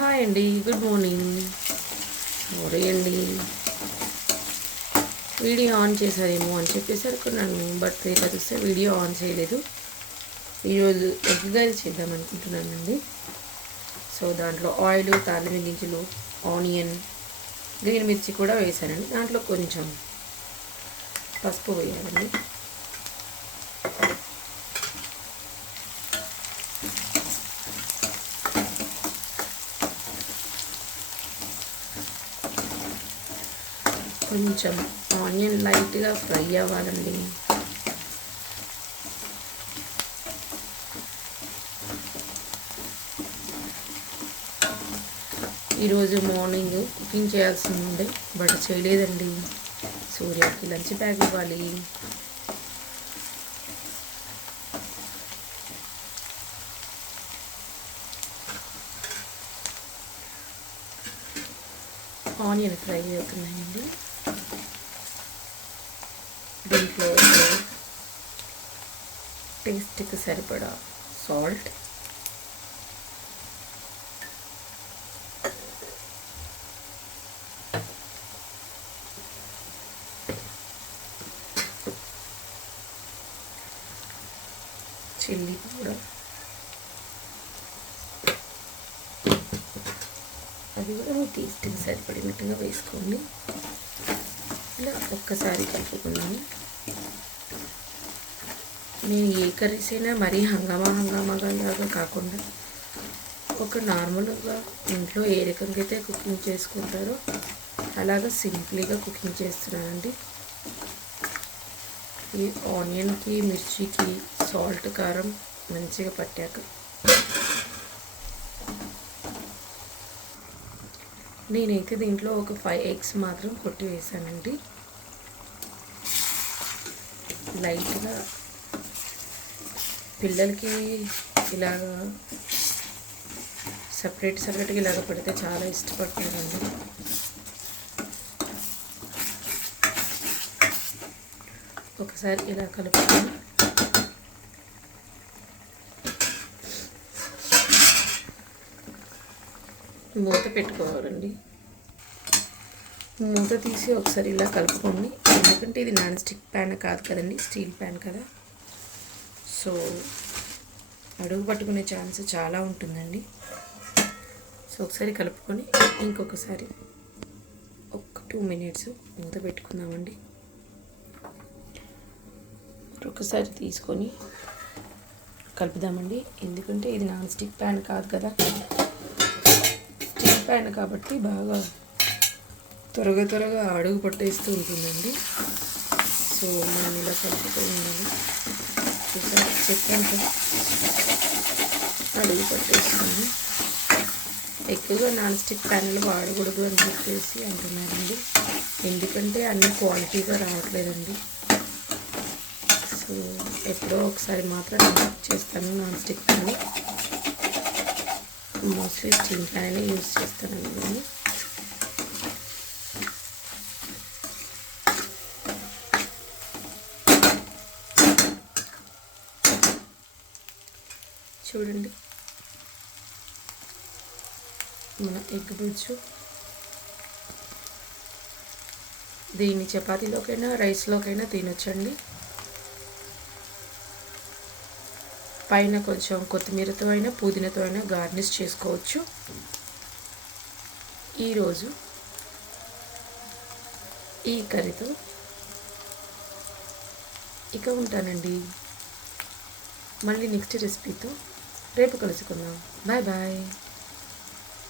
Hi అండి, good morning. Sorry అండి, video on చేశారేమో అని చెప్పేసి అనుకున్నాను. బట్ ఇలా చూస్తే వీడియో ఆన్ చేయలేదు. ఈరోజు ఎగ్ కర్రీ చేద్దాం అనుకుంటున్నానండి. సో దాంట్లో ఆయిల్, తాలింపు గింజలు, ఆనియన్, గ్రీన్ మిర్చి కూడా వేసానండి. దాంట్లో కొంచెం పసుపు వేయాలండి. కొంచెం ఆనియన్ లైట్గా ఫ్రై అవ్వాలండి. ఈరోజు మార్నింగ్ కుకింగ్ చేయాల్సి ఉండే బట్ చేయలేదండి. సూర్యకి లంచ్ బ్యాగ్ ఇవ్వాలి. ఆనియన్ ఫ్రై అవుతున్నాయండి. దీంట్లో టేస్ట్కి సరిపడా సాల్ట్, చిల్లీ పౌడర్, అది కూడా మీ టేస్ట్కి సరిపడినట్టుగా వేసుకోండి. ఇలా ఒక్కసారి కలుపుకున్నాము. నేను ఏ కర్రీస్ అయినా మరీ హంగామాగా లాగా కాకుండా ఒక నార్మల్గా ఇంట్లో ఏ రకంగా అయితే కుకింగ్ చేసుకుంటారో అలాగా సింపుల్గా కుకింగ్ చేస్తున్నానండి. ఈ ఆనియన్కి, మిర్చికి సాల్ట్, కారం మంచిగా పట్టాక నేనైతే దీంట్లో ఒక 5 ఎగ్స్ మాత్రం కొట్టి వేసానండి. లైట్గా పిల్లలకి ఇలాగ సపరేట్గా ఇలాగ పెడితే చాలా ఇష్టపడతారండి. ఒకసారి ఇలా కలుపుకొని మూత పెట్టుకోవాలండి. మూత తీసి ఒకసారి ఇలా కలుపుకోండి. ఎందుకంటే ఇది నాన్ స్టిక్ ప్యాన్ కాదు కదండి, స్టీల్ ప్యాన్ కదా. సో అడుగు పట్టుకునే ఛాన్స్ చాలా ఉంటుందండి. సో ఒకసారి కలుపుకొని ఇంకొకసారి ఒక 2 మినిట్స్ మూత పెట్టుకుందామండి. ఒకసారి తీసుకొని కలుపుదామండి. ఎందుకంటే ఇది నాన్ స్టిక్ ప్యాన్ కాదు కదా, స్టిక్ ప్యాన్ కాబట్టి బాగా త్వరగా అడుగు పట్టేస్తూ ఉంటుందండి. సో మనం ఇలా కలుపుతూ ఉండాలి. ఒకసారి చెప్పాను కదా, అడుగు పట్టేస్తుంది. ఎక్కువగా నాన్ స్టిక్ ప్యాన్లు వాడకూడదు అని చెప్పేసి అంటున్నారండి. ఎందుకంటే అన్ని క్వాలిటీగా రావట్లేదండి. సో ఎప్పుడో ఒకసారి మాత్రం నేను చేస్తాను non stick pan. Mostly steel pan use చేస్తానండి నేను. చూడండి, మన ఎగ్ బుజ్జు. దీన్ని చపాతీలోకైనా రైస్లోకైనా తినొచ్చండి. పైన కొంచెం కొత్తిమీరతో అయినా పుదీనాతో అయినా గార్నిష్ చేసుకోవచ్చు. ఈరోజు ఈ కర్రీతో ఇక ఉంటానండి. మళ్ళీ నెక్స్ట్ రెసిపీతో రేపు కలుసుకుందాం. Bye bye.